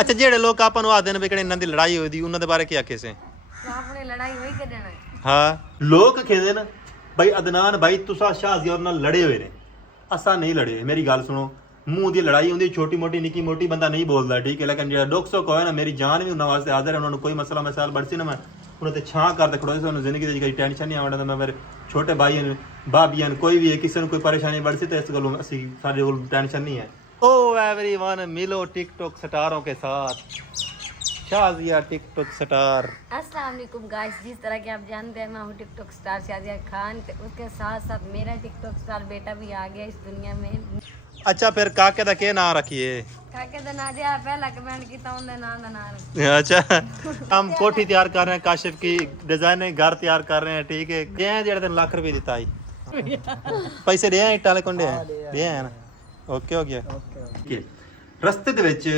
ਅੱਛਾ ਜਿਹੜੇ ਲੋਕ ਆਪਾਂ ਨੂੰ ਆਖਦੇ ਨੇ ਵੀ ਕਿਹੜੇ ਇਹਨਾਂ ਦੀ ਲੜਾਈ ਹੋਈ ਦੀ ਉਹਨਾਂ ਦੇ ਬਾਰੇ ਕੀ ਆਖੇ ਸੇ ਆਪਣੀ ਲੜਾਈ ਹੋਈ ਕੱਢਣਾ ਹਾਂ ਲੋਕ ਕਹਿੰਦੇ ਨੇ ਬਈ ਅਦਨਾਨ ਭਾਈ ਤੁਸੀਂ ਸ਼ਾਹਜ਼ੀਰ ਨਾਲ ਲੜੇ ਹੋਏ ਨੇ ਅਸਾਂ ਨਹੀਂ ਲੜੇ ਮੇਰੀ ਗੱਲ ਸੁਣੋ ਮੂੰਹ ਦੀ ਲੜਾਈ ਹੁੰਦੀ ਛੋਟੀ ਮੋਟੀ ਨਿੱਕੀ ਮੋਟੀ ਬੰਦਾ ਨਹੀਂ ਬੋਲਦਾ ਠੀਕ ਹੈ ਲੇਕਿਨ ਜਿਹੜਾ ਦੁੱਖ ਸੁੱਖ ਹੋਇਆ ਨਾ ਮੇਰੀ ਜਾਨ ਵੀ ਉਹਨਾਂ ਵਾਸਤੇ ਹਾਜ਼ਰ ਹੈ ਉਹਨਾਂ ਨੂੰ ਕੋਈ ਮਸਲਾ ਮਸਾਲ ਬੜਸੀ ਨਾ ਮੈਂ ਉਹਨਾਂ ਤੇ ਛਾਂ ਕਰਦੇ ਖੜੋਏ ਸੀ ਉਹਨੂੰ ਜ਼ਿੰਦਗੀ ਦੀ ਕੋਈ ਟੈਨਸ਼ਨ ਨਹੀਂ ਆਉਂਦਾ ਮੈਂ ਮੇਰੇ ਛੋਟੇ ਭਾਈ ਨੇ ਭਾਬੀਆਂ ਨੇ ਕੋਈ ਵੀ ਹੈ ਕਿਸੇ ਨੂੰ ਕੋਈ ਪਰੇਸ਼ਾਨੀ ਬੜਸੀ ਤੇ ਇਸ ਗੱਲੋਂ ਅਸੀਂ ਸਾਡੇ ਕੋਲ ਟੈਨਸ਼ਨ नहीं है ओ एवरीवन मिलो टिकटॉक स्टारों के साथ शाजिया टिकटॉक स्टार अस्सलाम वालेकुम गाइस जिस तरह के आप जानते हैं मैं हूँ टिकटॉक स्टार शाजिया खान तो उसके साथ साथ मेरा टिकटॉक स्टार बेटा भी आ गया इस दुनिया में अच्छा फिर काके दा के नाम रखिए काके दा ना दिया पहला कमेंट कीता उनदे नाम दा नाम अच्छा हम कोठी तैयार कर रहे हैं काशिफ की डिजाइन घर तैयार कर रहे हैं ठीक है ये जेड़े 3 लाख रुपए दिता आई पैसे दे हैं इटाले कोंडे दे हैं ना ਓਕੇ ਹੋ ਗਿਆ ਓਕੇ ਰਸਤੇ ਦੇ ਵਿੱਚ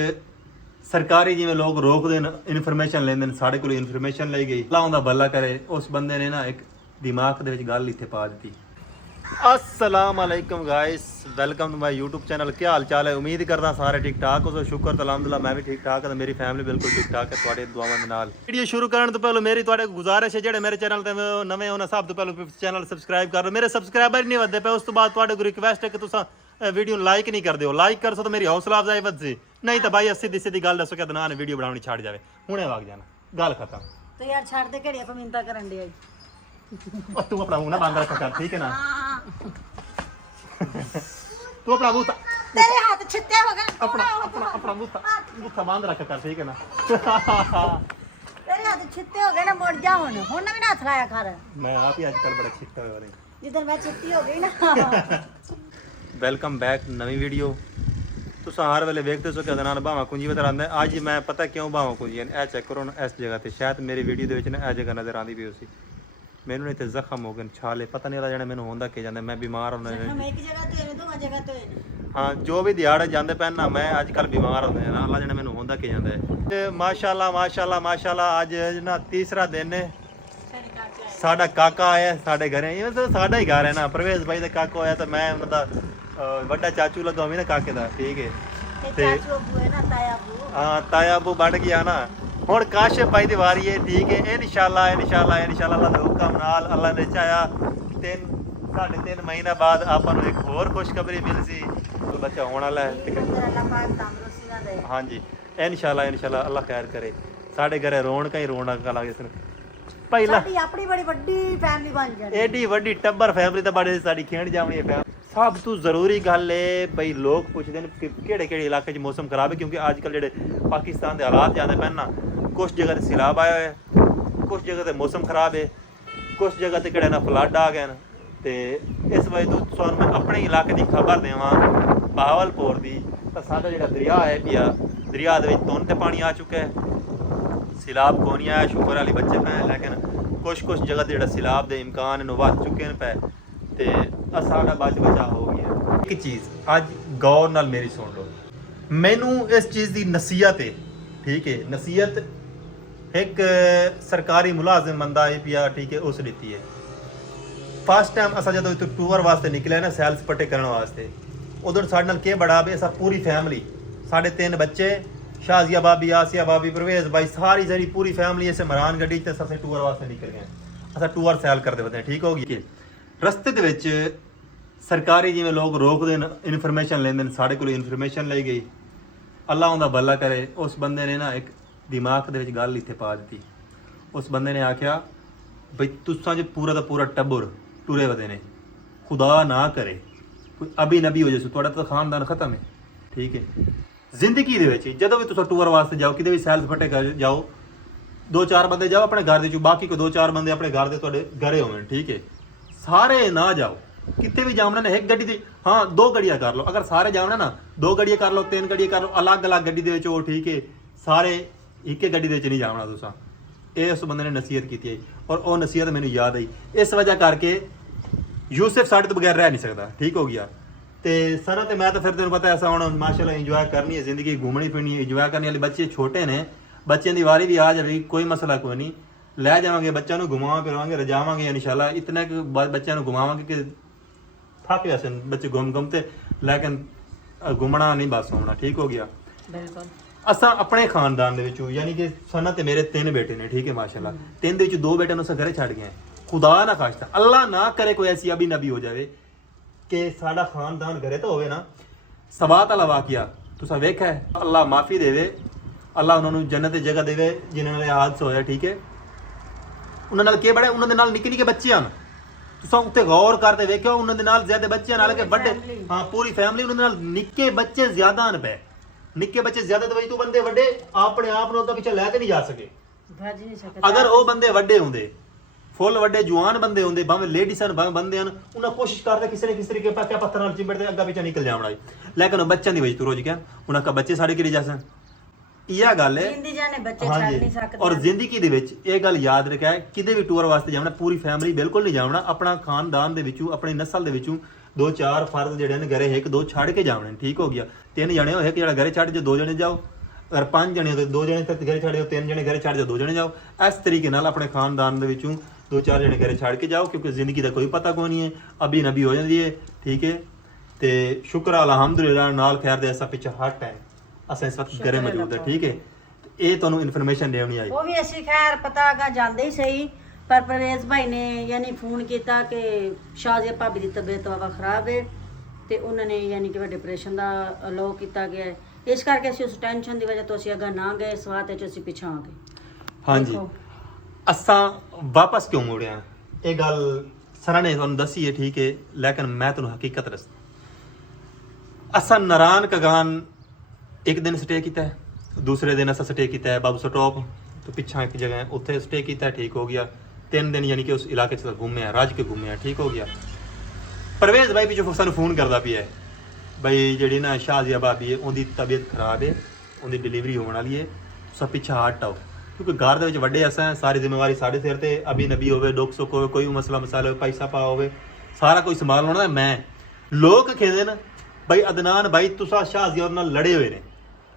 ਸਰਕਾਰੀ ਜਿਵੇਂ ਲੋਕ ਰੋਕਦੇ ਨੇ ਇਨਫੋਰਮੇਸ਼ਨ ਲੈਂਦੇ ਨੇ ਸਾਡੇ ਕੋਲ ਇਨਫੋਰਮੇਸ਼ਨ ਲਈ ਗਈ ਅੱਲਾਹ ਉਹਦਾ ਭਲਾ ਕਰੇ ਉਸ ਬੰਦੇ ਨੇ ਨਾ ਇੱਕ ਦਿਮਾਗ ਦੇ ਵਿੱਚ ਗੱਲ ਇੱਥੇ ਪਾ ਦਿੱਤੀ अस्सलाम वालेकुम guys welcome to my YouTube channel क्या हाल चाल है उम्मीद करदा सारे ठीक ठाक हो शुक्र तो अल्हम्दुलिल्लाह मैं भी ठीक ठाक है मेरी फैमिली बिल्कुल ठीक ठाक है ਤੁਹਾਡੇ ਦੁਆਵਾਂ ਦੇ ਨਾਲ ਵੀਡੀਓ ਸ਼ੁਰੂ ਕਰਨ ਤੋਂ ਪਹਿਲਾਂ ਮੇਰੀ ਤੁਹਾਡੇ ਗੁਜ਼ਾਰਿਸ਼ ਹੈ ਜਿਹੜੇ ਮੇਰੇ ਚੈਨਲ ਤੇ ਨਵੇਂ ਹੋਣਾ ਸਭ ਤੋਂ ਪਹਿਲਾਂ ਚੈਨਲ ਸਬਸਕ੍ਰਾਈਬ ਕਰ ਲਓ ਮੇਰੇ ਸਬਸਕ੍ਰਾਈਬਰ ਨਹੀਂ ਵਧਦੇ ਪਏ ਉਸ ਤੋਂ ਬਾਅਦ ਤੁਹਾਡੇ ਕੋਲ ਰਿਕਵੈਸਟ ਹੈ ਕਿ ਤੁਸੀਂ ਵੀਡੀਓ ਨੂੰ ਲਾਈਕ ਨਹੀਂ ਕਰਦੇ ਹੋ ਲਾਈਕ ਕਰਸੋ ਤਾਂ ਮੇਰੀ ਹੌਸਲਾ ਅਫਜ਼ਾਈ ਵਧੇ ਨਹੀਂ ਤਾਂ ਭਾਈ ਸਿੱਧੀ ਸਿੱਧੀ ਗੱਲ ਦੱਸੋ ਕਿ ਅਦਨਾਨ ਨੇ ਵੀਡੀਓ ਬਣਾਉਣੀ ਛੱਡ ਜਾਵੇ ਹੁਣੇ ਵਗ ਜਾਣਾ ਗੱਲ ਖਤਮ ਤੇ ਯਾਰ ਛੱਡ ਦੇ ਘੜੀਆਂ ਕਮਿੰਤਾ ਕਰਨ ਦੇ ਆਈ ਤੂੰ ਆਪਣਾ ਮੂੰਹ ਨਾ ਬੰਦ ਰੱਖ ਕਰ ਠੀਕ ਹੈ ਨਾ ਤੂੰ ਆਪਣਾ ਮੂੰਹ ਤੇਰੇ ਹੱਥ ਛਿੱਤੇ ਹੋ ਗਏ ਆਪਣਾ ਮੂੰਹ ਬੰਦ ਰੱਖ ਕਰ ਠੀਕ ਹੈ ਨਾ ਤੇਰੇ ਹੱਥ ਛਿੱਤੇ ਹੋ ਗਏ ਨਾ ਮੁੜ ਜਾ ਹੁਣ ਨਾ ਵੀ ਨਾ ਹੱਥ ਲਾਇਆ ਕਰ ਮੈਂ ਆਪ ਹੀ ਅੱਜ ਕੱਲ ਬੜਾ ਛਿੱਟਾ ਹੋ ਰਿਹਾ ਜਿੱਦਣ ਮੈਂ ਛਿੱਤੀ ਹੋ ਗਈ ਨਾ ਵੈਲਕਮ ਬੈਕ ਨਵੀਂ ਵੀਡੀਓ ਤੁਸੀਂ ਹਰ ਵੇਲੇ ਵੇਖਦੇ ਹੋ ਕਿ ਅਦਨਾਨ ਭਾਵਾਂ ਕੁੰਜੀ ਵਤਰ ਆਉਂਦਾ ਅੱਜ ਮੈਂ ਪਤਾ ਕਿਉਂ ਭਾਵਾਂ ਕੁੰਜੀ ਇਹ ਚੈੱਕ ਕਰੋ ਨਾ ਇਸ ਜਗ੍ਹਾ ਤੇ ਸ਼ਾਇਦ ਮੇਰੀ ਵੀਡੀਓ ਦੇ ਵਿੱਚ ਨਾ ਇਹ ਜਗ੍ਹਾ ਨਜ਼ਰ ਆਉਂਦੀ ਵੀ ਸੀ ਮੈਨੂੰ ਨਹੀਂ ਤੇ ਜ਼ਖਮ ਹੋ ਗਏ ਛਾਲੇ ਪਤਾ ਨਹੀਂ ਲੱਗਦਾ ਮੈਨੂੰ ਹੁੰਦਾ ਕਿ ਜਾਂਦਾ ਮੈਂ ਬਿਮਾਰ ਹੁੰਦਾ ਮੈਂ ਇੱਕ ਜਗ੍ਹਾ ਤੋਂ ਇਹਨੇ ਦੋਵਾਂ ਜਗ੍ਹਾ ਤੋਂ ਹਾਂ ਜੋ ਵੀ ਦਿਹਾੜੇ ਜਾਂਦੇ ਪੈਣ ਨਾ ਮੈਂ ਅੱਜ ਕੱਲ ਬਿਮਾਰ ਹੁੰਦਾ ਨਾ ਅੱਲਾ ਜਣੇ ਮੈਨੂੰ ਹੁੰਦਾ ਕਿ ਜਾਂਦਾ ਤੇ ਮਾਸ਼ਾਅੱਲਾ ਅੱਜ ਨਾ ਤੀਸਰਾ ਦਿਨ ਹੈ ਸਾਡਾ ਕਾਕਾ ਆਇਆ ਸਾਡੇ ਘਰੇ ਇਹ ਤਾਂ ਸਾਡਾ ਹੀ ਘਰ ਹੈ ਨਾ ਪ੍ਰਵੇਸ਼ ਭਾਈ ਦਾ ਕਾਕਾ ਆਇਆ ਤਾਂ ਮੈਂ ਉਹਨਾਂ ਦਾ ਵੱਡਾ ਚਾਚੂ ਲੱਗਾ ਵੀ ਨਾ ਕਾਕੇ ਦਾ ਠੀਕ ਹੈ ਤੇ ਚਾਚੂ ਬੂ ਹੈ ਨਾ ਤਾਇਆ ਬੂ ਹਾਂ ਤਾਇਆ ਬੂ ਬਣ ਗਿਆ ਨਾ ਹੁਣ ਕਾਸ਼ਿਫ ਭਾਈ ਦੀ ਵਾਰੀ ਹੈ ਠੀਕ ਹੈ ਇਨਸ਼ਾਅੱਲਾ ਅੱਲਾਹ ਦੇ ਹੁਕਮ ਨਾਲ ਅੱਲਾਹ ਨੇ ਚਾਹਿਆ 3.5 ਮਹੀਨਾ ਬਾਅਦ ਆਪਾਂ ਨੂੰ ਇੱਕ ਹੋਰ ਖੁਸ਼ਖਬਰੀ ਮਿਲ ਸੀ ਬੱਚਾ ਹੋਣ ਵਾਲਾ ਹੈ ਅੱਲਾਹ ਪਾਕ ਤੰਦਰੁਸਤੀ ਨਾ ਦੇ ਹਾਂਜੀ ਇਨਸ਼ਾਅੱਲਾ ਅੱਲਾਹ ਖੈਰ ਕਰੇ ਸਾਡੇ ਘਰੇ ਰੌਣਕਾਂ ਹੀ ਰੌਣਕਾਂ ਲੱਗ ਗਈਆਂ ਪਹਿਲਾਂ ਸਾਡੀ ਆਪਣੀ ਬੜੀ ਵੱਡੀ ਫੈਮਿਲੀ ਬਣ ਜਾਣੀ ਐਡੀ ਵੱਡੀ ਟੱਬਰ ਫੈਮਿਲੀ ਤਾਂ ਬੜੇ ਸਾਡੀ ਖੇਡ ਜਾਵਣੀ ਹੈ ਫੈਮਿਲੀ ਸਭ ਤੋਂ ਜ਼ਰੂਰੀ ਗੱਲ ਹੈ ਬਈ ਲੋਕ ਪੁੱਛਦੇ ਨੇ ਕਿ ਕਿਹੜੇ ਇਲਾਕੇ 'ਚ ਮੌਸਮ ਖਰਾਬ ਹੈ ਕਿਉਂਕਿ ਅੱਜ ਕੱਲ੍ਹ ਜਿਹੜੇ ਪਾਕਿਸਤਾਨ ਦੇ ਹਾਲਾਤ ਜਾਂਦੇ ਪੈਣ ਨਾ ਕੁਛ ਜਗ੍ਹਾ ਤੇ ਸੈਲਾਬ ਆਇਆ ਹੋਇਆ ਕੁਛ ਜਗ੍ਹਾ ਤੇ ਮੌਸਮ ਖਰਾਬ ਹੈ ਕੁਛ ਜਗ੍ਹਾ ਤੇ ਕਿਹੜੇ ਨਾ ਫਲੱਡ ਆ ਗਏ ਨੇ ਤੇ ਇਸ ਵਜ੍ਹਾ ਤੋਂ ਤੁਹਾਨੂੰ ਮੈਂ ਆਪਣੇ ਇਲਾਕੇ ਦੀ ਖਬਰ ਦੇਵਾਂ ਬਹਾਵਲਪੁਰ ਦੀ ਤਾਂ ਸਾਡਾ ਜਿਹੜਾ ਦਰਿਆ ਹੈ ਪਿਆ ਦਰਿਆ ਦੇ ਵਿੱਚ ਤੁੰਨ ਤੇ ਪਾਣੀ ਆ ਚੁੱਕਾ ਹੈ ਸੈਲਾਬ ਕੋਈ ਨਹੀਂ ਆਇਆ ਸ਼ੁਕਰ ਵਾਲੀ ਬੱਚੇ ਪਏ ਲੇਕਿਨ ਕੁਛ ਜਗ੍ਹਾ ਤੇ ਜਿਹੜਾ ਸੈਲਾਬ ਦੇ ਇਮਕਾਨ ਨੂੰ ਵੱਧ ਚੁੱਕੇ ਨੇ ਪਏ ਤੇ ਸਾਡਾ ਬਚਾ ਹੋ ਗਿਆ ਇੱਕ ਚੀਜ਼ ਅੱਜ ਗੌਰ ਨਾਲ ਮੇਰੀ ਸੁਣ ਲਓ ਮੈਨੂੰ ਇਸ ਚੀਜ਼ ਦੀ ਨਸੀਹਤ ਹੈ ਠੀਕ ਹੈ ਨਸੀਹਤ ਇੱਕ ਸਰਕਾਰੀ ਮੁਲਾਜ਼ਮ ਬੰਦਾ ਹੈ ਪਿਆ ਠੀਕ ਹੈ ਉਸ ਦਿੱਤੀ ਹੈ ਫਸਟ ਟਾਈਮ ਅਸਾਂ ਜਦੋਂ ਇੱਥੇ ਟੂਰ ਵਾਸਤੇ ਨਿਕਲਿਆ ਨਾ ਸੈਲ ਸਪਾਟੇ ਕਰਨ ਵਾਸਤੇ ਉਦੋਂ ਸਾਡੇ ਨਾਲ ਕੀ ਬੜਾ ਵੀ ਅਸਾਂ ਪੂਰੀ ਫੈਮਿਲੀ ਸਾਡੇ 3 ਬੱਚੇ शाजिया भाभी आसिया भाभी प्रवेश भाई सारी पूरी फैमिली ऐसे मरान गड्डी ते सबसे टूर वास्ते निकल गए असा टूर सैल करते होते हैं ठीक होगी रस्ते ਦੇ ਵਿੱਚ ਸਰਕਾਰੀ ਜਿਵੇਂ ਲੋਕ ਰੋਕਦੇ ਨੇ ਇਨਫੋਰਮੇਸ਼ਨ ਲੈਂਦੇ ਨੇ ਸਾਡੇ ਕੋਲ ਇਨਫੋਰਮੇਸ਼ਨ ਲਈ ਗਈ ਅੱਲਾ ਉਹਦਾ ਭਲਾ ਕਰੇ ਉਸ ਬੰਦੇ ਨੇ ਨਾ ਇੱਕ ਦਿਮਾਗ ਦੇ ਵਿੱਚ ਗੱਲ ਇੱਥੇ ਪਾ ਦਿੱਤੀ ਉਸ ਬੰਦੇ ਨੇ ਆਖਿਆ ਬਈ ਤੁਸਾਂ ਜੇ ਪੂਰਾ ਦਾ ਪੂਰਾ ਟੱਬਰ ਟੁਰੇ ਵਦੇ ਨੇ ਖੁਦਾ ਨਾ ਕਰੇ ਕੋਈ ਅਬੀ ਨਬੀ ਹੋ ਜਾਏ ਤੁਹਾਡਾ ਤਾਂ ਖਾਨਦਾਨ ਖਤਮ ਹੈ ਠੀਕ ਹੈ ਜ਼ਿੰਦਗੀ ਦੇ ਵਿੱਚ ਜਦੋਂ ਵੀ ਤੁਸੀਂ ਟੂਰ ਵਾਸਤੇ ਜਾਓ ਕਿਤੇ ਵੀ ਸੈਲ ਸਪਾਟੇ ਕਰ ਜਾਓ 2-4 ਬੰਦੇ ਜਾਓ ਆਪਣੇ ਘਰ ਦੇ ਚੋਂ ਬਾਕੀ ਕੋ 2-4 ਬੰਦੇ ਆਪਣੇ ਘਰ ਦੇ ਤੁਹਾਡੇ ਘਰੇ ਹੋਣ ਠੀਕ ਹੈ ਸਾਰੇ ਨਾ ਜਾਓ ਕਿਤੇ ਵੀ ਜਾਵਣਾ ਨਾ ਇੱਕ ਗੱਡੀ ਦੀ ਹਾਂ 2 ਗੱਡੀਆਂ ਕਰ ਲਓ ਅਗਰ ਸਾਰੇ ਜਾਵਣਾ ਨਾ 2 ਗੱਡੀਆਂ ਕਰ ਲਓ 3 ਗੱਡੀਆਂ ਕਰ ਲਓ ਅਲੱਗ-ਅਲੱਗ ਗੱਡੀ ਦੇ ਵਿੱਚ ਉਹ ਠੀਕ ਹੈ ਸਾਰੇ ਇੱਕੇ ਗੱਡੀ ਦੇ ਵਿੱਚ ਨਹੀਂ ਜਾਵਣਾ ਤੁਸੀਂ ਇਹ ਉਸ ਬੰਦੇ ਨੇ ਨਸੀਹਤ ਕੀਤੀ ਹੈ ਔਰ ਉਹ ਨਸੀਹਤ ਮੈਨੂੰ ਯਾਦ ਆਈ ਇਸ ਵਜ੍ਹਾ ਕਰਕੇ ਯੂਸਫ ਸਾਡੇ ਤੋਂ ਬਗੈਰ ਰਹਿ ਨਹੀਂ ਸਕਦਾ ਠੀਕ ਹੋ ਗਿਆ ਤੇ ਸਨਾ ਤੇ ਮੈਂ ਤਾਂ ਫਿਰ ਤੈਨੂੰ ਪਤਾ ਐਸਾ ਹੁਣ ਮਾਸ਼ਾਅੱਲਾ ਇੰਜੋਏ ਕਰਨੀ ਹੈ ਜ਼ਿੰਦਗੀ ਘੁੰਮਣੀ ਫਿਰਨੀ ਹੈ ਇੰਜੋਏ ਕਰਨੀ ਵਾਲੇ ਬੱਚੇ ਛੋਟੇ ਨੇ ਬੱਚਿਆਂ ਦੀ ਵਾਰੀ ਵੀ ਆ ਜਾਵੇ ਕੋਈ ਮਸਲਾ ਕੋਈ ਨਹੀਂ ਲੈ ਜਾਵਾਂਗੇ ਬੱਚਿਆਂ ਨੂੰ ਘੁਮਾਵਾਂ ਫਿਰਵਾਂਗੇ ਰਜਾਵਾਂਗੇ ਇਨਸ਼ਾਅੱਲਾ ਇਤਨਾ ਕਿ ਬੱਚਿਆਂ ਨੂੰ ਘੁਮਾਵਾਂਗੇ ਕਿ ਥੱਕ ਜਾਸਨ ਬੱਚੇ ਘੁੰਮ ਤੇ ਲੇਕਿਨ ਘੁੰਮਣਾ ਨਹੀਂ ਬਸ ਹੋਣਾ ਠੀਕ ਹੋ ਗਿਆ ਬਿਲਕੁਲ ਅਸਾਂ ਆਪਣੇ ਖਾਨਦਾਨ ਦੇ ਵਿੱਚੋਂ ਯਾਨੀ ਕਿ ਸਨਾ ਤੇ ਮੇਰੇ 3 ਬੇਟੇ ਨੇ ਠੀਕ ਹੈ ਮਾਸ਼ਾਅੱਲਾ 3 ਦੇ ਵਿੱਚ 2 ਬੇਟਿਆਂ ਨੂੰ ਅਸਾਂ ਘਰੇ ਛੱਡ ਗਏ ਖੁਦਾ ਨਾ ਖਾਸਤਾ ਅੱਲਾ ਨਾ ਕਰੇ ਕੋਈ ਐਸੀ ਅਬੀ ਨਬੀ ਹੋ ਜਾਵੇ ਕਿ ਸਾਡਾ ਖਾਨਦਾਨ ਘਰੇ ਤਾਂ ਹੋਵੇ ਨਾ ਸਵਾਤ ਵਾਲਾ ਵਾਕਿਆ ਤੁਸੀਂ ਵੇਖਿਆ ਅੱਲਾ ਮਾਫੀ ਦੇਵੇ ਅੱਲਾ ਉਹਨਾਂ ਨੂੰ ਜੰਨਤ ਦੀ ਜਗ੍ਹਾ ਦੇਵੇ ਜਿਨ੍ਹਾਂ ਨਾਲ ਹਾਦਸਾ ਹੋਇਆ ਠੀਕ ਹੈ ਉਹਨਾਂ ਨਾਲ ਕੀ ਬੜੇ ਉਹਨਾਂ ਦੇ ਨਾਲ ਨਿੱਕੇ ਨਿੱਕੇ ਬੱਚੇ ਹਨ ਤੁਸੀਂ ਉੱਤੇ ਗੌਰ ਕਰਦੇ ਵੇਖਿਓ ਉਹਨਾਂ ਦੇ ਨਾਲ ਜ਼ਿਆਦਾ ਬੱਚੇ ਨਾਲ ਕਿ ਵੱਡੇ ਹਾਂ ਪੂਰੀ ਫੈਮਿਲੀ ਉਹਨਾਂ ਦੇ ਨਾਲ ਨਿੱਕੇ ਬੱਚੇ ਜ਼ਿਆਦਾ ਹਨ ਪਏ ਨਿੱਕੇ ਬੱਚੇ ਜ਼ਿਆਦਾ ਦਵਾਈ ਤੋਂ ਬੰਦੇ ਵੱਡੇ ਆਪਣੇ ਆਪ ਨੂੰ ਉਹਦਾ ਪਿੱਛੇ ਲੈ ਕੇ ਨਹੀਂ ਜਾ ਸਕੇ ਭੱਜ ਨਹੀਂ ਸਕਦੇ ਅਗਰ ਉਹ ਬੰਦੇ ਵੱਡੇ ਹੁੰਦੇ ਫੁੱਲ ਵੱਡੇ ਜਵਾਨ ਬੰਦੇ ਹੁੰਦੇ ਭਾਵੇਂ ਲੇਡੀਜ਼ ਹਨ ਭਾਵੇਂ ਬੰਦੇ ਹਨ ਉਹਨਾਂ ਕੋਸ਼ਿਸ਼ ਕਰਦੇ ਕਿਸੇ ਨੇ ਕਿਸੇ ਤਰੀਕੇ ਪੱਕਿਆ ਪੱਥਰ ਨਾਲ ਚਿੰਬੜਦੇ ਅੱਗਾ ਪਿੱਛੇ ਨਿਕਲ ਜਾਵਣਾ ਲੇਕਿਨ ਉਹ ਬੱਚਿਆਂ ਦੀ ਵਜ੍ਹਾ ਤੋਂ ਰੋਜ਼ ਗਿਆ ਉਹਨਾਂ ਦਾ ਬੱਚੇ ਸਾਡੇ ਕਿਹੜੇ ਜਾਸਨ ਇਹ ਗੱਲ ਹੈ ਜਿੰਦੀ ਜਾਨੇ ਬੱਚੇ ਛੱਡ ਨਹੀਂ ਸਕਦੇ ਔਰ ਜ਼ਿੰਦਗੀ ਦੇ ਵਿੱਚ ਇਹ ਗੱਲ ਯਾਦ ਰੱਖਿਆ ਕਿਤੇ ਵੀ ਟੂਰ ਵਾਸਤੇ ਜਾਵਣਾ ਪੂਰੀ ਫੈਮਿਲੀ ਬਿਲਕੁਲ ਨਹੀਂ ਜਾਵਣਾ ਆਪਣਾ ਖਾਨਦਾਨ ਦੇ ਵਿੱਚੋਂ ਆਪਣੀ ਨਸਲ ਦੇ ਵਿੱਚੋਂ 2-4 ਫਰਦ ਜਿਹੜੇ ਨੇ ਘਰੇ 1-2 ਛੱਡ ਕੇ ਜਾਵਣੇ ਠੀਕ ਹੋ ਗਿਆ 3 ਜਣੇ ਹੋ ਇੱਕ ਜਿਹੜਾ ਘਰੇ ਛੱਡ ਜੋ 2 ਜਣੇ ਜਾਓ ਅਗਰ 5 ਜਣੇ ਹੋ 2 ਜਣੇ ਘਰੇ ਛੱਡ ਜਾਓ 3 ਜਣੇ ਘਰੇ ਛੱਡ ਜਾਓ 2 ਜਣੇ ਜਾਓ ਇਸ ਤਰੀਕੇ ਨਾਲ ਆਪਣੇ ਖਾਨਦਾਨ ਦੇ ਵਿੱਚੋਂ 2-4 ਜਣੇ ਘਰੇ ਛੱਡ ਕੇ ਜਾਓ ਕਿਉਂਕਿ ਜ਼ਿੰਦਗੀ ਦਾ ਕੋਈ ਪਤਾ ਕੋਈ ਨਹੀਂ ਹੈ ਅਬੀ ਨਬੀ ਹੋ ਜਾਂਦੀ ਹੈ ਠੀਕ ਹੈ ਤੇ ਸ਼ੁਕਰ ਅਲਹਮਦੁਲਿਲਾ ਨਾਲ ਖੈਰ ਦੇ ਐਸਾ ਪਿੱਛੇ ਹਰ ਟਾਈਮ ਅਸਾਂ ਇਸ ਵਕਤ ਘਰੇ ਮੌਜੂਦ ਹੈ ਠੀਕ ਹੈ ਇਹ ਤੁਹਾਨੂੰ ਇਨਫੋਰਮੇਸ਼ਨ ਦੇਣੀ ਆਈ ਉਹ ਵੀ ਅਸੀਂ ਖੈਰ ਪਤਾਗਾ ਜਾਂਦੇ ਹੀ ਸਹੀ ਪਰ ਪਰਵੇਜ਼ ਭਾਈ ਨੇ ਯਾਨੀ ਫੋਨ ਕੀਤਾ ਕਿ ਸ਼ਾਜ਼ੀਆ ਭਾਬੀ ਦੀ ਤਬੀਅਤ ਵਾ ਖਰਾਬ ਹੈ ਤੇ ਉਹਨਾਂ ਨੇ ਯਾਨੀ ਕਿ ਡਿਪਰੈਸ਼ਨ ਦਾ ਅਲਾਉ ਕੀਤਾ ਗਿਆ ਹੈ ਇਸ ਕਰਕੇ ਅਸੀਂ ਉਸ ਟੈਨਸ਼ਨ ਦੀ ਵਜ੍ਹਾ ਤੋਂ ਅਸੀਂ ਅੱਗਾ ਨਾ ਗਏ ਸਵਾਤ ਵਿੱਚ ਅਸੀਂ ਪਿਛਾ ਆ ਗਏ ਹਾਂਜੀ ਅਸਾਂ ਵਾਪਸ ਕਿਉਂ ਮੁੜਿਆ ਇਹ ਗੱਲ ਸਰਾਂ ਨੇ ਤੁਹਾਨੂੰ ਦੱਸੀ ਹੈ ਠੀਕ ਹੈ ਲੇਕਿਨ ਮੈਂ ਤੁਹਾਨੂੰ ਹਕੀਕਤ ਦੱਸ ਅਸਾਂ ਨਰਾਨ ਕਗਾਨ ਇੱਕ ਦਿਨ ਸਟੇ ਕੀਤਾ ਹੈ ਦੂਸਰੇ ਦਿਨ ਅਸਾਂ ਸਟੇ ਕੀਤਾ ਹੈ ਬਾਬੂ ਸਟਾਪ ਤੋਂ ਪਿੱਛਾ ਇੱਕ ਜਗ੍ਹਾ ਹੈ ਉੱਥੇ ਸਟੇ ਕੀਤਾ ਠੀਕ ਹੋ ਗਿਆ 3 ਦਿਨ ਯਾਨੀ ਕਿ ਉਸ ਇਲਾਕੇ 'ਚ ਘੁੰਮੇ ਆ ਰੱਜ ਕੇ ਘੁੰਮੇ ਆ ਠੀਕ ਹੋ ਗਿਆ ਪਰਵੇਜ਼ ਭਾਈ ਪਿੱਛੋਂ ਸਾਨੂੰ ਫੋਨ ਕਰਦਾ ਪਿਆ ਹੈ ਬਈ ਜਿਹੜੀ ਨਾ ਸ਼ਾਜ਼ੀਆ ਭਾਬੀ ਹੈ ਉਹਦੀ ਤਬੀਅਤ ਖਰਾਬ ਹੈ ਉਹਦੀ ਡਿਲੀਵਰੀ ਹੋਣ ਵਾਲੀ ਹੈ ਸਭ ਪਿੱਛਾ ਹਟ ਆਓ ਕਿਉਂਕਿ ਘਰ ਦੇ ਵਿੱਚ ਵੱਡੇ ਅਸਾਂ ਸਾਰੀ ਜ਼ਿੰਮੇਵਾਰੀ ਸਾਡੇ ਸਿਰ ਤੇ ਅਬੀ ਨਬੀ ਹੋਵੇ ਦੁੱਖ ਸੁੱਖ ਹੋਵੇ ਕੋਈ ਮਸਲਾ ਮਸਾਲਾ ਹੋਵੇ ਪੈਸਾ ਪਾ ਹੋਵੇ ਸਾਰਾ ਕੁਝ ਸੰਭਾਲ ਲੈਣਾ ਮੈਂ ਲੋਕ ਕਹਿੰਦੇ ਨੇ ਬਈ ਅਦਨਾਨ ਭਾਈ ਤੁਸੀਂ ਸ਼ਾਜ਼ੀਆ ਨਾਲ ਲੜੇ ਹੋਏ ਨੇ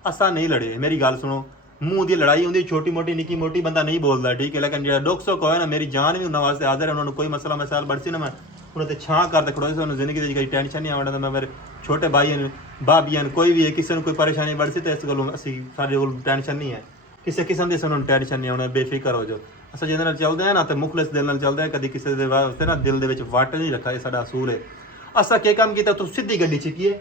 ਅਸਾਂ ਨਹੀਂ ਲੜੇ ਮੇਰੀ ਗੱਲ ਸੁਣੋ ਮੂੰਹ ਦੀ ਲੜਾਈ ਹੁੰਦੀ ਛੋਟੀ ਮੋਟੀ ਨਿੱਕੀ ਮੋਟੀ ਬੰਦਾ ਨਹੀਂ ਬੋਲਦਾ ਠੀਕ ਹੈ ਲੇਕਿਨ ਜਿਹੜਾ ਦੁੱਖ ਸੁੱਖ ਹੋਇਆ ਨਾ ਮੇਰੀ ਜਾਨ ਵੀ ਉਹਨਾਂ ਵਾਸਤੇ ਹਾਜ਼ਰ ਹੈ ਉਹਨਾਂ ਨੂੰ ਕੋਈ ਮਸਲਾ ਮਸਾਲ ਬੜਸੀ ਨਾ ਮੈਂ ਉਹਨਾਂ ਤੇ ਛਾਂ ਕਰਦੇ ਖੜੋ ਸੀ ਉਹਨੂੰ ਜ਼ਿੰਦਗੀ ਦੇ ਵਿੱਚ ਕੋਈ ਟੈਨਸ਼ਨ ਨਹੀਂ ਆਵਣਾ ਮੈਂ ਮੇਰੇ ਛੋਟੇ ਭਾਈ ਨੇ ਬਾਬੀਆਂ ਕੋਈ ਵੀ ਹੈ ਕਿਸੇ ਨੂੰ ਕੋਈ ਪਰੇਸ਼ਾਨੀ ਬੜਸੀ ਤੇ ਇਸ ਗੱਲੋਂ ਅਸੀਂ ਸਾਡੇ ਕੋਲ ਟੈਨਸ਼ਨ ਨਹੀਂ ਹੈ ਕਿਸੇ ਕਿਸਮ ਦੀ ਸਾਨੂੰ ਟੈਨਸ਼ਨ ਨਹੀਂ ਆਉਣਾ ਬੇਫਿਕਰ ਹੋ ਜਾਓ ਅਸਾਂ ਜਿਹਦੇ ਨਾਲ ਚੱਲਦੇ ਆ ਨਾ ਤੇ ਮੁਖਲਿਸ ਦਿਲ ਨਾਲ ਚੱਲਦੇ ਆ ਕਦੀ ਕਿਸੇ ਦੇ ਵਾਸਤੇ ਨਾ ਦਿਲ ਦੇ ਵਿੱਚ ਵੱਟ ਨਹੀਂ ਰੱਖਾ ਇਹ ਸਾਡਾ ਅਸੂਲ ਹੈ ਅਸਾਂ ਕੀ ਕੰਮ ਕੀਤਾ ਤੂੰ ਸਿੱਧੀ ਗੱਡੀ ਚੀਕੀਏ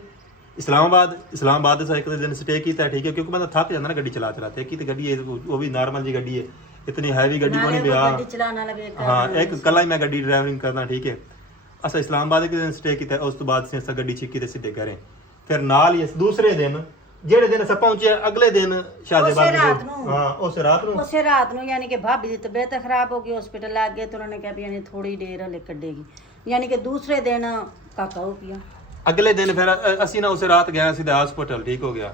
ਇਸਲਾਮਾਬਾਦ ਦੇ ਇੱਕ ਦਿਨ ਸਟੇ ਕੀਤਾ ਠੀਕ ਹੈ ਕਿਉਂਕਿ ਬੰਦਾ ਥੱਕ ਜਾਂਦਾ ਨਾ ਗੱਡੀ ਚਲਾ ਤੇ ਕੀ ਤੇ ਗੱਡੀ ਹੈ ਉਹ ਵੀ ਨਾਰਮਲ ਜੀ ਗੱਡੀ ਹੈ ਇਤਨੀ ਹੈਵੀ ਗੱਡੀ ਕੋਈ ਨਹੀਂ ਪਿਆ ਗੱਡੀ ਚਲਾਉਣ ਵਾਲਾ ਵੀ ਹਾਂ ਇੱਕ ਕੱਲਾ ਹੀ ਮੈਂ ਗੱਡੀ ਡਰਾਈਵਿੰਗ ਕਰਦਾ ਠੀਕ ਹੈ ਅਸਾਂ ਇਸਲਾਮਾਬਾਦ ਇੱਕ ਦਿਨ ਸਟੇ ਕੀਤਾ ਉਸ ਤੋਂ ਬਾਅਦ ਅਸਾਂ ਗੱਡੀ ਚੀਕੀ ਤੇ ਸਿੱਧੇ ਘਰੇ ਫਿਰ ਨਾਲ ਹੀ ਦੂਸਰੇ ਦਿਨ ਜਿਹੜੇ ਦਿਨ ਅਸਾਂ ਪਹੁੰਚੇ ਅਗਲੇ ਦਿਨ ਸ਼ਾਹਜਹਾਬਾਦ ਹਾਂ ਉਸੇ ਰਾਤ ਨੂੰ ਯਾਨੀ ਕਿ ਭਾਬੀ ਦੀ ਤਬੀਅਤ ਖਰਾਬ ਹੋ ਗਈ ਹਸਪੀਟਲ ਲੱਗ ਗਏ ਤੇ ਉਹਨਾਂ ਨੇ ਕਿਹਾ ਵੀ ਯਾਨੀ ਥੋੜੀ ਦੇਰ ਹਲੇ ਕੱਢੇਗੀ ਯਾਨੀ ਕਿ ਦੂਸਰੇ ਦਿਨ ਕਾਕਾ ਹੋ ਗਿਆ ਅਗਲੇ ਦਿਨ ਫਿਰ ਅਸੀਂ ਨਾ ਉਸੇ ਰਾਤ ਗਏ ਸਿੱਧਾ ਹਸਪੀਟਲ ਠੀਕ ਹੋ ਗਿਆ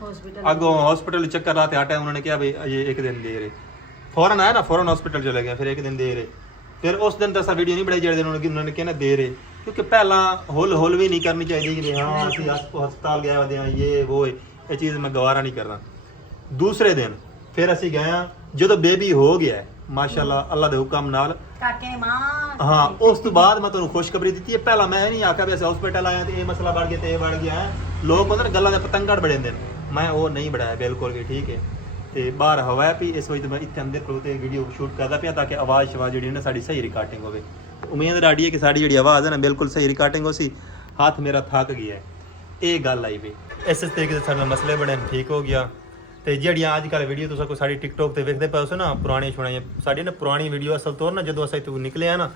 ਅੱਗੋਂ ਹਸਪੀਟਲ ਚੱਕਰ ਲਾਤੇ ਆਟਾ ਉਹਨਾਂ ਨੇ ਕਿਹਾ ਵੀ ਇਹ ਇੱਕ ਦਿਨ ਦੇ ਰਹੇ ਫੌਰਨ ਆਇਆ ਨਾ ਫੌਰਨ ਹਸਪੀਟਲ ਚਲੇ ਗਿਆ ਫਿਰ ਇੱਕ ਦਿਨ ਦੇ ਰਹੇ ਫਿਰ ਉਸ ਦਿਨ ਤਾਂ ਵੀਡੀਓ ਨਹੀਂ ਬਣਾਈ ਜਿਹੜੇ ਦਿਨ ਉਹਨਾਂ ਨੇ ਕਿਹਾ ਦੇ ਰਹੇ ਕਿਉਂਕਿ ਪਹਿਲਾਂ ਹੁੱਲ ਵੀ ਨਹੀਂ ਕਰਨੀ ਚਾਹੀਦੀ ਕਿ ਹਾਂ ਅਸੀਂ ਹਸਪਤਾਲ ਗਏ ਵਧੇ ਹਾਂ ਇਹ ਉਹ ਇਹ ਚੀਜ਼ ਮੈਂ ਗਵਾਰਾ ਨਹੀਂ ਕਰਦਾ ਦੂਸਰੇ ਦਿਨ ਫਿਰ ਅਸੀਂ ਗਏ ਹਾਂ ਜਦੋਂ ਬੇਬੀ ਹੋ ਗਿਆ ਮਾਸ਼ਾਅੱਲਾ ਅੱਲਾ ਦੇ ਹੁਕਮ ਨਾਲ ਕਾਕੇ ਨੇ ਮਾਂ ਹਾਂ ਉਸ ਤੋਂ ਬਾਅਦ ਮੈਂ ਤੁਹਾਨੂੰ ਖੁਸ਼ਖਬਰੀ ਦਿੱਤੀ ਹੈ ਪਹਿਲਾਂ ਮੈਂ ਨਹੀਂ ਆਖਿਆ ਵੀ ਅਸੀਂ ਹਸਪੀਟਲ ਆਏ ਤੇ ਇਹ ਮਸਲਾ ਬਣ ਗਿਆ ਤੇ ਇਹ ਬਣ ਗਿਆ ਲੋਕ ਉਹਨਾਂ ਗੱਲਾਂ ਦੇ ਪਤੰਗੜ ਬੜੇ ਹੁੰਦੇ ਨੇ ਮੈਂ ਉਹ ਨਹੀਂ ਬੜਾਇਆ ਬਿਲਕੁਲ ਵੀ ਠੀਕ ਹੈ ਤੇ ਬਾਹਰ ਹਵਾ ਵੀ ਇਸ ਵਜ੍ਹਾ ਮੈਂ ਇੱਥੇ ਅੰਦਰ ਖਲੋ ਤੇ ਵੀਡੀਓ ਸ਼ੂਟ ਕਰਦਾ ਪਿਆ ਤਾਂ ਕਿ ਆਵਾਜ਼ ਜਿਹੜੀ ਨਾ ਸਾਡੀ ਸਹੀ ਰਿਕਾਰਡਿੰਗ ਹੋਵੇ ਉਮੀਦ ਰਾਡੀ ਹੈ ਕਿ ਸਾਡੀ ਜਿਹੜੀ ਆਵਾਜ਼ ਹੈ ਨਾ ਬਿਲਕੁਲ ਸਹੀ ਰਿਕਾਰਡਿੰਗ ਹੋ ਸੀ ਹੱਥ ਮੇਰਾ ਥੱਕ ਗਿਆ ਇਹ ਗੱਲ ਆਈ ਵੀ ਇਸ ਤਰੀਕੇ ਦੇ ਸਾਡੇ ਮਸਲੇ ਬਣੇ ਠੀਕ ਹੋ ਗਿਆ ਤੇ ਜਿਹੜੀਆਂ ਅੱਜ ਕੱਲ੍ਹ ਵੀਡੀਓ ਤੁਸੀਂ ਕੋਈ ਸਾਡੀ ਟਿਕਟੋਕ ਤੇ ਵੇਖਦੇ ਪਏ ਹੋ ਨਾ ਪੁਰਾਣੀ ਸੁਣਾਈਆਂ ਸਾਡੀ ਨਾ ਪੁਰਾਣੀ ਵੀਡੀਓ ਅਸਲ ਤੌਰ ਨਾ ਜਦੋਂ ਅਸੀਂ ਇੱਥੋਂ ਨਿਕਲੇ ਆ ਨਾ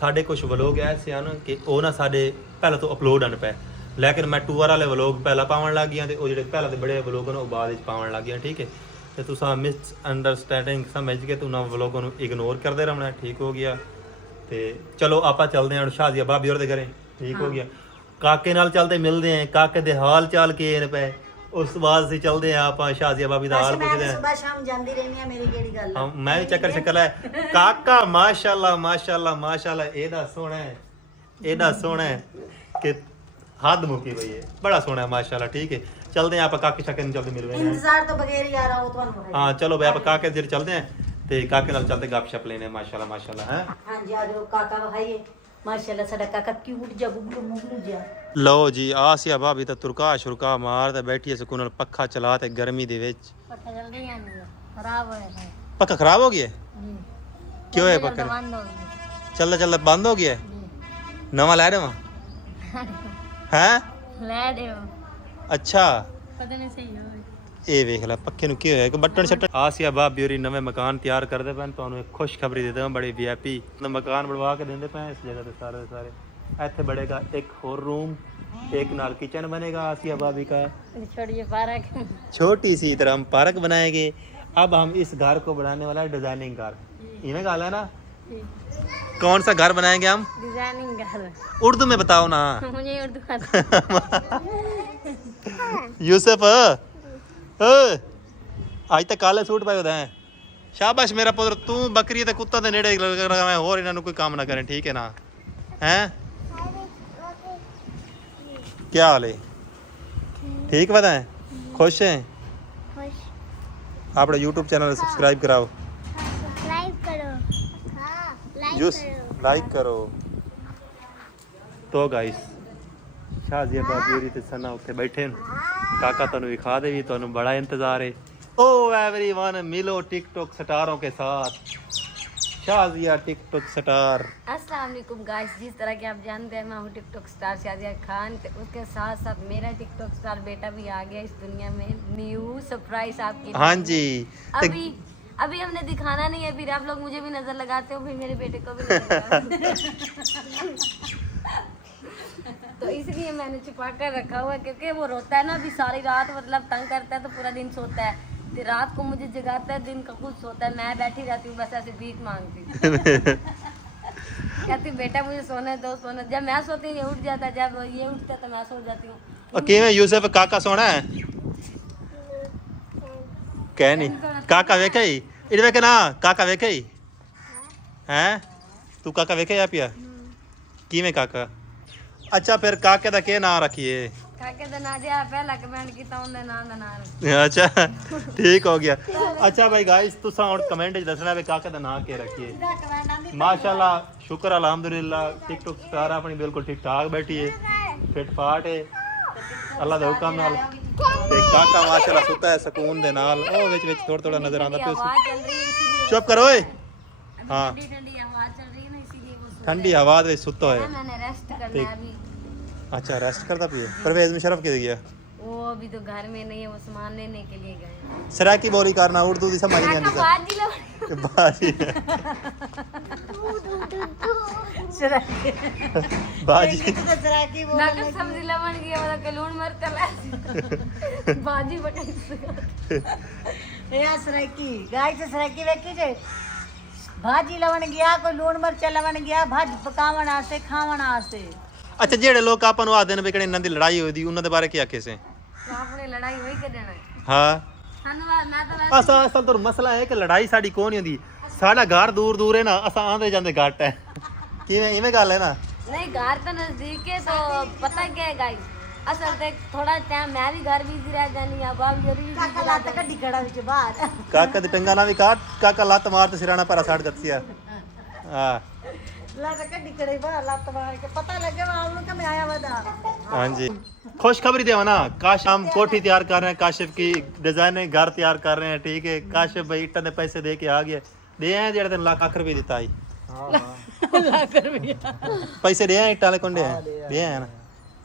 ਸਾਡੇ ਕੁਝ ਵਲੋਗ ਐਸੇ ਹਨ ਕਿ ਉਹ ਨਾ ਸਾਡੇ ਪਹਿਲਾਂ ਤੋਂ ਅਪਲੋਡ ਹਨ ਪਏ ਲੇਕਿਨ ਮੈਂ ਟੂਰ ਵਾਲੇ ਵਲੋਗ ਪਹਿਲਾਂ ਪਾਉਣ ਲੱਗ ਗਿਆ ਤੇ ਉਹ ਜਿਹੜੇ ਪਹਿਲਾਂ ਦੇ ਬੜੇ ਵਲੋਗ ਨੇ ਉਹ ਬਾਅਦ ਵਿੱਚ ਪਾਉਣ ਲੱਗ ਗਿਆ ਠੀਕ ਹੈ ਤੇ ਤੁਸੀਂ ਮਿਸ ਅੰਡਰਸਟੈਂਡਿੰਗ ਸਮਝ ਕੇ ਉਹਨਾਂ ਵਲੋਗਾਂ ਨੂੰ ਇਗਨੋਰ ਕਰਦੇ ਰਹਿਣਾ ਠੀਕ ਹੋ ਗਿਆ ਤੇ ਚਲੋ ਆਪਾਂ ਚੱਲਦੇ ਹਾਂ ਸ਼ਾਜ਼ੀਆ ਭਾਬੀ ਹੋਰ ਦੇ ਘਰੇ ਠੀਕ ਹੋ ਗਿਆ ਕਾਕੇ ਨਾਲ ਚੱਲਦੇ ਮਿਲਦੇ ਆਂ ਕਾਕੇ ਦੇ ਹਾਲ ਚਾਲ ਕੀ ਨੇ ਪਏ ਉਸ ਤੋਂ ਬਾਅਦ ਅਸੀਂ ਚੱਲਦੇ ਆਂ ਆਪਾਂ ਸ਼ਾਜ਼ੀਆ ਭਾਬੀ ਦਾ ਹਾਲ ਪੁੱਛਦੇ ਆਂ ਸਵੇਰ ਸ਼ਾਮ ਜਾਂਦੀ ਰਹਿੰਦੀ ਆ ਮੇਰੀ ਕਿਹੜੀ ਗੱਲ ਹਾਂ ਮੈਂ ਵੀ ਚੱਕਰ ਸ਼ਕਲ ਹੈ ਕਾਕਾ ਮਾਸ਼ਾਅੱਲਾ ਇਹਦਾ ਸੋਹਣਾ ਹੈ ਕਿ ਹੱਦ ਮੁੱਕੀ ਪਈ ਹੈ ਬੜਾ ਸੋਹਣਾ ਹੈ ਮਾਸ਼ਾਅੱਲਾ ਠੀਕ ਹੈ ਚਲਦੇ ਆਂ ਆਪਾਂ ਕਾਕੇ ਸ਼ਕਲ ਨੂੰ ਚੱਲਦੇ ਮਿਲਦੇ ਆਂ ਇੰਤਜ਼ਾਰ ਤੋਂ ਬਗੈਰ ਯਾਰ ਆਓ ਤੁਹਾਨੂੰ ਹਾਂ ਚਲੋ ਬਈ ਆਪਾਂ ਕਾਕੇ ਦੇ ਚੱਲਦੇ ਆਂ ਤੇ ਕਾਕੇ ਨਾਲ ਚੱਲਦੇ ਗੱਪ ਸ਼ਪ ਲੈਨੇ ਮਾਸ਼ਾਅੱਲਾ ਹੈ ਹਾਂਜੀ ਆ ਜਾਓ ਕਾਕਾ ਵਹਾਈਏ ਮਾਸ਼ਾਅੱਲਾ ਸਾਡਾ ਕਾਕਾ ਕਿਊਟ ਜਿਹਾ ਗੁਗਲੂ ਮੁਗਲੂ ਜਿਹਾ। ਲਓ ਜੀ ਆਸਿਆ ਭਾਬੀ ਤਾਂ ਤੁਰਕਾ ਸ਼ੁਰਕਾ ਮਾਰ ਤੇ ਬੈਠੀ ਐ ਸਕੂਨ ਨਾਲ ਪੱਖਾ ਚਲਾ ਤੇ ਗਰਮੀ ਦੇ ਵਿੱਚ। पक्का जल्दी नहीं है खराब हो गया है ਪੱਖਾ ਖਰਾਬ ਹੋ ਗਿਆ ਕਿਉਂ ਹੈ ਪੱਖਾ बंद हो गया ਚੱਲਦਾ ਚੱਲਦਾ ਬੰਦ ਹੋ ਗਿਆ ਨਵਾਂ ਲੈ ਦੇਵਾਂ ਹੈ ले दे ਅੱਛਾ पता नहीं सही हो ਇਹ ਵੇਖ ਲੈ ਪੱਖੇ ਨੂੰ ਕੀ ਹੋਇਆ ਕਿ ਬਟਨ ਛੱਟ ਆਸਿਆ ਭਾਬੀ ਹੋਰੀ ਨਵੇਂ ਮਕਾਨ ਤਿਆਰ ਕਰਦੇ ਪਏ ਤੁਹਾਨੂੰ ਇੱਕ ਖੁਸ਼ਖਬਰੀ ਦੇ ਦਾਂ ਬੜੀ ਵੀਆਈਪੀ ਮਕਾਨ ਬਣਵਾ ਕੇ ਦਿੰਦੇ ਪਏ ਇਸ ਜਗ੍ਹਾ ਤੇ ਸਾਰੇ ਦੇ ਸਾਰੇ ਇੱਥੇ बढ़ेगा एक और रूम एक नाल किचन बनेगा आसिया भाभी का छोड़िए पार्क छोटी सी तरह हम पार्क बनाएंगे अब हम इस घर को बनाने वाला है डिजाइनिंग घर इन्हें गाला ना कौन सा घर बनाएंगे हम डिजाइनिंग घर उर्दू में बताओ ना मुझे उर्दू आता यूसुफ आज तक काले सूट पाए होते हैं शाबाश मेरा पुत्र तू बकरी ते कुत्ता दे नेड़े मैं और इन्हां नु कोई काम ना करें ठीक है ना हैं क्या हाल है ठीक बताएं खुश हैं खुश अपने YouTube चैनल सब्सक्राइब कराओ सब्सक्राइब करो हां जूस लाइक करो तो गाइस शाजिया बाबी ਤੇ ਸਨਾ ਉੱਥੇ ਬੈਠੇ ਨੇ ਕਾਕਾ ਤੁਹਾਨੂੰ ਵਿਖਾ ਦੇ ਵੀ ਤੁਹਾਨੂੰ ਬੜਾ ਇੰਤਜ਼ਾਰ ਹੈ ओ एवरीवन मिलो टिकटॉक स्टारों के साथ शाजिया टिकटॉक स्टार अस्सलाम वालेकुम गाइस जिस तरह के आप जानते हैं मैं हूँ टिकटॉक स्टार शाजिया खान तो उसके साथ साथ मेरा टिकटॉक स्टार बेटा भी आ गया इस दुनिया में न्यू सरप्राइज आपके लिए। हाँ जी अभी अभी हमने दिखाना नहीं है फिर आप लोग मुझे भी नजर लगाते हो फिर मेरे बेटे को भी नजर लगाते तो इसलिए मैंने छुपा कर रखा हुआ है क्योंकि वो रोता है ना अभी सारी रात मतलब तंग करता है तो पूरा दिन सोता है तो रात को मुझे जगाता है दिन का खुद सोता है मैं बैठी रहती हूँ बस ऐसे भीख मांगती कहती बेटा मुझे सोने दो सोने जब मैं सोती हूँ ये उठ जाता है जब ये उठता है तो मैं सो जाती हूँ और किवें यूसुफ काका सोना है कह नहीं काका वेखे ही इधर वेखे ना काका वेखे ही हैं तू काका वेखे या पिया किवें काका अच्छा फिर काके दा के नाम रखिए काके दा ना दिया पहला कमेंट कीता उनदे नाम दा नाम अच्छा ठीक हो गया अच्छा भाई गाइस तुसा हुन कमेंट च दसना वे काके दा नाम के रखिए माशाल्लाह शुक्र अल्हम्दुलिल्लाह टिकटॉक स्टार अपनी बिल्कुल ठीक ठाक बैठी है फिट फाट है अल्लाह दे हुक्म नाल ते काका माशाल्लाह सुता है सुकून दे नाल ओ विच विच थोड़ा थोड़ा नजर आंदा हवा पियो चल रही है इसीलिए चुप करो ओए हां ठंडी ठंडी हवा चल रही है ना इसीलिए वो सो ठंडी हवा दे सुतो रहा है है। मैंने रेस्ट करना है अभी अच्छा रेस्ट करता पियो परवेज मुशर्रफ किधर गया वो अभी तो घर में नहीं है वो सामान लेने के लिए गए हैं। सराकी बोली करना उर्दू दी समझ नहीं काका आंदी बाजी लो बाजी बाजी ना कर सब्जी लवन गया मतलब के लून मर चला बाजी पकाई या सराकी गाय से सराकी वेखी जे भाजी लवन गया कोई लूण मिर्च लवन गया भाजी पकावन आस्ते खावन आस्ते अच्छा जेड़े लोग ਆਪਾਂ ਨੂੰ ਆਦੇ ਨੇ ਵੀ ਕਿਹੜੇ ਇਹਨਾਂ ਦੀ ਲੜਾਈ ਹੋਈ ਦੀ ਉਹਨਾਂ ਦੇ ਬਾਰੇ ਕੀ ਆਖੇ ਸੇ तो आपने लड़ाई वही कर देना है ਹਾਂ धन्यवाद मैं तो वैसे ਅਸਲ ਤਾਂ ਮਸਲਾ ਹੈ ਕਿ ਲੜਾਈ ਸਾਡੀ ਕੋਈ ਨਹੀਂ ਹੁੰਦੀ ਸਾਡਾ ਘਰ ਦੂਰ ਦੂਰ ਹੈ ਨਾ ਅਸਾਂ ਆਂਦੇ ਜਾਂਦੇ ਘੱਟ ਹੈ ਕਿਵੇਂ ਇਵੇਂ ਗੱਲ ਹੈ ਨਾ नहीं घर तो नजदीक है तो पता क्या है गाइस असल तक थोड़ा टाइम मैं भी घर बिजी रह जानी है बाप जरूरी ਕਾਕਾ ਲੱਤ ਕੱਢੀ ਖੜਾ ਵਿੱਚ ਬਾਹਰ ਕਾਕਾ ਦੀ ਟੰਗਾ ਨਾ ਵੀ ਕਾਕਾ ਲੱਤ ਮਾਰ ਤੇ ਸਿਰਾਣਾ ਪਰ ਸਾੜ ਦਿੱਤੀਆ ਹਾਂ ਲੱਤ ਕੱਢੀ ਖੜੇ ਬਾਹਰ ਲੱਤ ਮਾਰ ਕੇ ਪਤਾ ਲੱਗੇ ਆਪ ਨੂੰ ਕਿ ਮੈਂ ਆਇਆ ਵਦਾ हाँ जी खुशखबरी देवा ना काश हम कोठी तैयार कर रहे हैं काशिफ की डिजाइन घर तैयार कर रहे हैं ठीक है काशिफ भाई इट्टा ने पैसे दे के आ गया दे आए जेड़े तेन लाख रुपए दिता आई ਲੱਖ ਰੁਪਇਆ पैसे दे आए इट्टा वाले कोंडे दे आए ना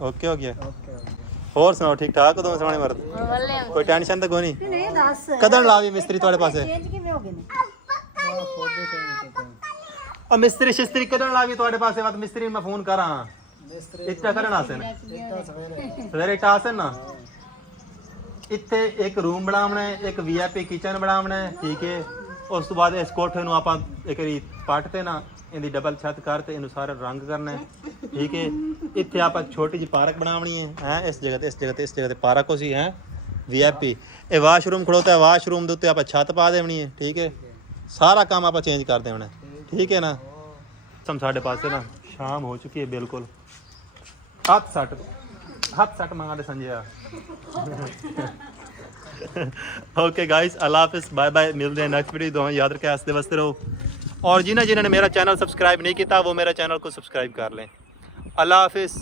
ओके हो गया और सुनाओ ठीक ठाक हो तुम सोने मर्द बोले कोई टेंशन तो कोई नहीं ਨਹੀਂ ਦੱਸ कदर लावी मिस्त्री तुम्हारे पास है ਚੇਂਜ ਕਿਵੇਂ ਹੋ ਗਏ ਨੇ और मिस्त्री शिस्त्री कदर लावी तुम्हारे पास है बात मिस्त्री में फोन करा इट्टा करना से ना सवेरे इट्टा आसन ना ਇੱਥੇ ਇੱਕ ਰੂਮ ਬਣਾਉਣਾ ਹੈ ਇੱਕ ਵੀਆਈਪੀ ਕਿਚਨ ਬਣਾਉਣਾ ਹੈ ਠੀਕ ਹੈ ਉਸ ਤੋਂ ਬਾਅਦ ਇਸ ਕੋਠੇ ਨੂੰ ਆਪਾਂ ਇੱਕ ਵਾਰੀ ਪੱਟ ਤੇ ਨਾ ਇਹਦੀ ਡਬਲ ਛੱਤ ਕਰ ਤੇ ਇਹਨੂੰ ਸਾਰਾ ਰੰਗ ਕਰਨਾ ਹੈ ਠੀਕ ਹੈ ਇੱਥੇ ਆਪਾਂ ਛੋਟੀ ਜਿਹੀ ਪਾਰਕ ਬਣਾਉਣੀ ਹੈ ਇਸ ਜਗ੍ਹਾ ਤੇ ਇਸ ਜਗ੍ਹਾ ਤੇ ਇਸ ਜਗ੍ਹਾ ਤੇ ਪਾਰਕ ਹੋਸੀ ਹੈ ਵੀਆਈਪੀ ਇਹ ਵਾਸ਼ਰੂਮ ਖੜੋਤਾ ਹੈ ਵਾਸ਼ਰੂਮ ਦੇ ਉੱਤੇ ਆਪਾਂ ਛੱਤ ਪਾ ਦੇਣੀ ਹੈ ਠੀਕ ਹੈ ਸਾਰਾ ਕੰਮ ਆਪਾਂ ਚੇਂਜ ਕਰ ਦੇਣਾ ਠੀਕ ਹੈ ਨਾ ਸਮ ਸਾਡੇ ਪਾਸੇ ਨਾ ਸ਼ਾਮ ਹੋ ਚੁੱਕੀ ਹੈ ਬਿਲਕੁਲ ਹੱਥ ਸੱਟ ਮੰਗਾ ਦੇ ਸੰਜਿਆ ओके गाइस अल्लाह हाफिज बाय बाय मिलते हैं नेक्स्ट वीडियो दुआ याद रखें हंसते बसते रहो और जिन्होंने मेरा चैनल सब्सक्राइब नहीं किया वो मेरा चैनल को सब्सक्राइब कर लें। अल्लाह हाफिज़।